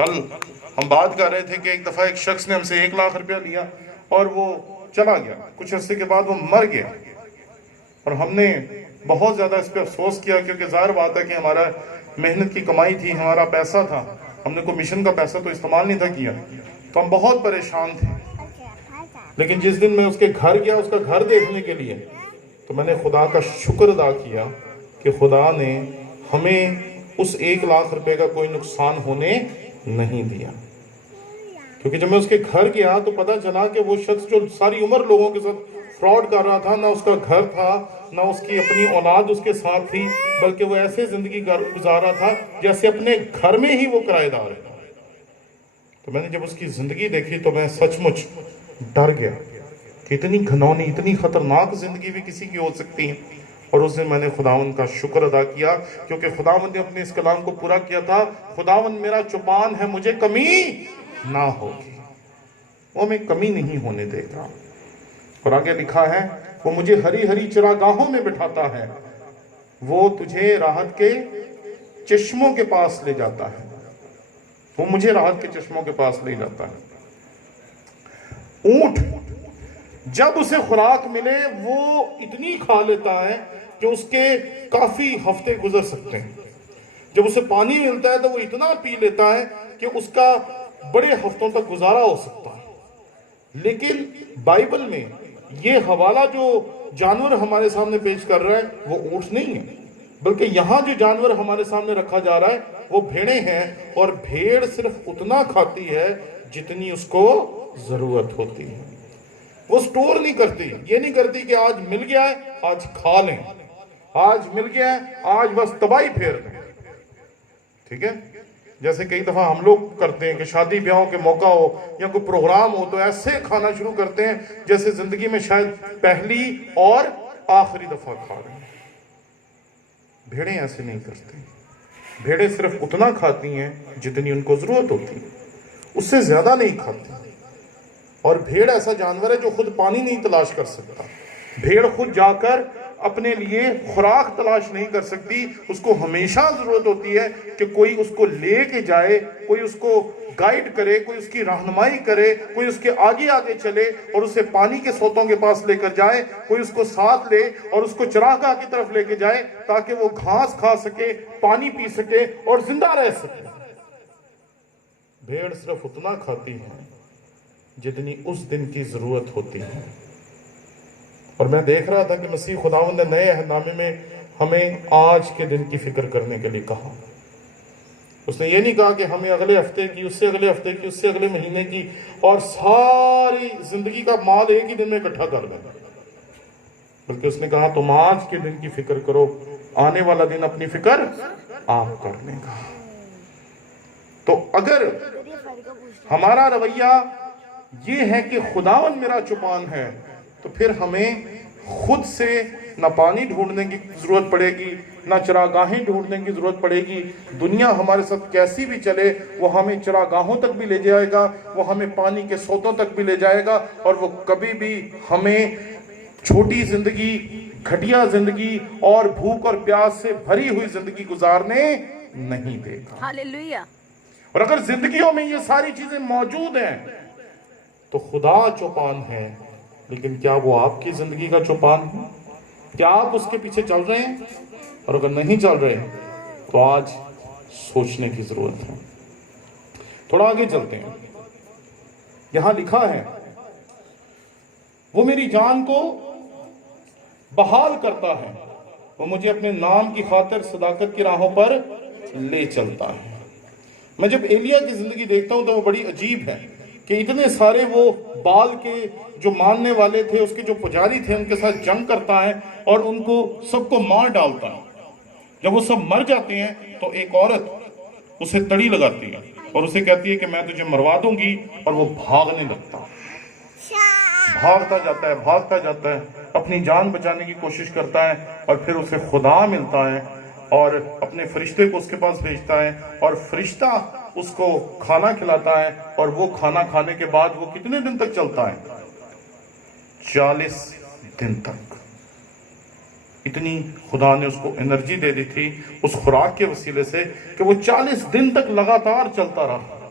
کل ہم بات کر رہے تھے کہ ایک دفعہ ایک شخص نے ہم سے 1 لاکھ روپیہ لیا اور وہ چلا گیا، کچھ عرصے کے بعد وہ مر گیا، اور ہم نے بہت زیادہ اس پہ افسوس کیا، کیونکہ ظاہر بات ہے کہ ہمارا محنت کی کمائی تھی، ہمارا پیسہ تھا، ہم نے کوئی مشن کا پیسہ تو استعمال نہیں تھا کیا، تو ہم بہت پریشان تھے۔ لیکن جس دن میں اس کے گھر گیا، اس کا گھر دیکھنے کے لیے، تو میں نے خدا کا شکر ادا کیا کہ خدا نے ہمیں اس 1 لاکھ روپے کا کوئی نقصان ہونے نہیں دیا۔ کیونکہ جب میں اس کے گھر گیا تو پتا چلا کہ وہ شخص جو ساری عمر لوگوں کے ساتھ فراڈ کر رہا تھا، نہ اس کا گھر تھا، نہ اس کی اپنی اولاد اس کے ساتھ تھی، بلکہ وہ ایسے زندگی گزار رہا تھا جیسے اپنے گھر میں ہی وہ کرایہ دار ہے۔ تو میں نے جب اس کی زندگی دیکھی تو میں سچ مچ ڈر گیا کہ اتنی گھنونی، اتنی خطرناک زندگی بھی کسی کی ہو سکتی ہے۔ اور اس دن میں نے خداوند کا شکر ادا کیا، کیونکہ خداوند نے اپنے اس کلام کو پورا کیا تھا، خداوند میرا چوپان ہے، مجھے کمی نہ ہوگی، وہ میں کمی نہیں ہونے دے گا۔ اور آگے لکھا ہے، وہ مجھے ہری ہری چراگاہوں میں بٹھاتا ہے، وہ تجھے راحت کے چشموں کے پاس لے جاتا ہے، وہ مجھے راحت کے چشموں کے پاس لے جاتا ہے۔ اونٹ جب اسے خوراک ملے وہ اتنی کھا لیتا ہے کہ اس کے کافی ہفتے گزر سکتے ہیں۔ جب اسے پانی ملتا ہے تو وہ اتنا پی لیتا ہے کہ اس کا بڑے ہفتوں تک گزارا ہو سکتا ہے۔ لیکن بائبل میں یہ حوالہ جو جانور ہمارے سامنے پیش کر رہا ہے وہ اونٹ نہیں ہے، بلکہ یہاں جو جانور ہمارے سامنے رکھا جا رہا ہے وہ بھیڑیں ہیں، اور بھیڑ صرف اتنا کھاتی ہے جتنی اس کو ضرورت ہوتی ہے۔ وہ سٹور نہیں کرتی، یہ نہیں کرتی کہ آج مل گیا ہے آج کھا لیں، آج مل گیا ہے آج بس تباہی پھیر دیں۔ ٹھیک ہے، جیسے کئی دفعہ ہم لوگ کرتے ہیں کہ شادی بیاہوں کے موقع ہو یا کوئی پروگرام ہو تو ایسے کھانا شروع کرتے ہیں جیسے زندگی میں شاید پہلی اور آخری دفعہ کھا رہے ہیں۔ بھیڑیں ایسے نہیں کرتے، بھیڑیں صرف اتنا کھاتی ہیں جتنی ان کو ضرورت ہوتی ہے، اس سے زیادہ نہیں کھاتی۔ اور بھیڑ ایسا جانور ہے جو خود پانی نہیں تلاش کر سکتا، بھیڑ خود جا کر اپنے لیے خوراک تلاش نہیں کر سکتی، اس کو ہمیشہ ضرورت ہوتی ہے کہ کوئی اس کو لے کے جائے، کوئی اس کو گائیڈ کرے، کوئی اس کی رہنمائی کرے، کوئی اس کے آگے آگے چلے اور اسے پانی کے سوتوں کے پاس لے کر جائے، کوئی اس کو ساتھ لے اور اس کو چراگاہ کی طرف لے کے جائے تاکہ وہ گھاس کھا سکے، پانی پی سکے اور زندہ رہ سکے۔ بھیڑ صرف اتنا کھاتی ہے جتنی اس دن کی ضرورت ہوتی ہے۔ اور میں دیکھ رہا تھا کہ مسیح خداوند نے نئے عہد نامے میں ہمیں آج کے دن کی فکر کرنے کے لیے کہا۔ اس نے یہ نہیں کہا کہ ہمیں اگلے ہفتے کی، اس سے اگلے ہفتے کی، اس سے اگلے مہینے کی اور ساری زندگی کا مال ایک ہی دن میں اکٹھا کر لیں، بلکہ اس نے کہا تم آج کے دن کی فکر کرو، آنے والا دن اپنی فکر آپ کر لے گا۔ تو اگر ہمارا رویہ یہ ہے کہ خداوند میرا چوپان ہے، تو پھر ہمیں خود سے نہ پانی ڈھونڈنے کی ضرورت پڑے گی، نہ چراگاہیں ڈھونڈنے کی ضرورت پڑے گی۔ دنیا ہمارے ساتھ کیسی بھی چلے وہ ہمیں چراگاہوں تک بھی لے جائے گا، وہ ہمیں پانی کے سوتوں تک بھی لے جائے گا، اور وہ کبھی بھی ہمیں چھوٹی زندگی، گھٹیا زندگی اور بھوک اور پیاس سے بھری ہوئی زندگی گزارنے نہیں دے گا۔ ہاللویہ۔ اور اگر زندگیوں میں یہ ساری چیزیں موجود ہیں تو خدا چوپان ہے، لیکن کیا وہ آپ کی زندگی کا چوپان ہے؟ کیا آپ اس کے پیچھے چل رہے ہیں؟ اور اگر نہیں چل رہے تو آج سوچنے کی ضرورت ہے۔ تھوڑا آگے چلتے ہیں، یہاں لکھا ہے وہ میری جان کو بحال کرتا ہے، وہ مجھے اپنے نام کی خاطر صداقت کی راہوں پر لے چلتا ہے۔ میں جب ایلیا کی زندگی دیکھتا ہوں تو وہ بڑی عجیب ہے کہ اتنے سارے وہ بال کے جو ماننے والے تھے، اس کے جو پجاری تھے، ان کے ساتھ جنگ کرتا ہے اور ان کو سب کو مار ڈالتا ہے۔ جب وہ سب مر جاتے ہیں تو ایک عورت اسے تڑی لگاتی ہے اور اسے کہتی ہے کہ میں تجھے مروا دوں گی، اور وہ بھاگنے لگتا ہے، بھاگتا جاتا ہے، اپنی جان بچانے کی کوشش کرتا ہے، اور پھر اسے خدا ملتا ہے اور اپنے فرشتے کو اس کے پاس بھیجتا ہے، اور فرشتہ اس کو کھانا کھلاتا ہے، اور وہ کھانا کھانے کے بعد وہ کتنے دن تک چلتا ہے؟ 40 دن تک۔ اتنی خدا نے اس کو انرجی دے دی تھی اس خوراک کے وسیلے سے کہ وہ 40 دن تک لگاتار چلتا رہا۔